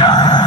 time.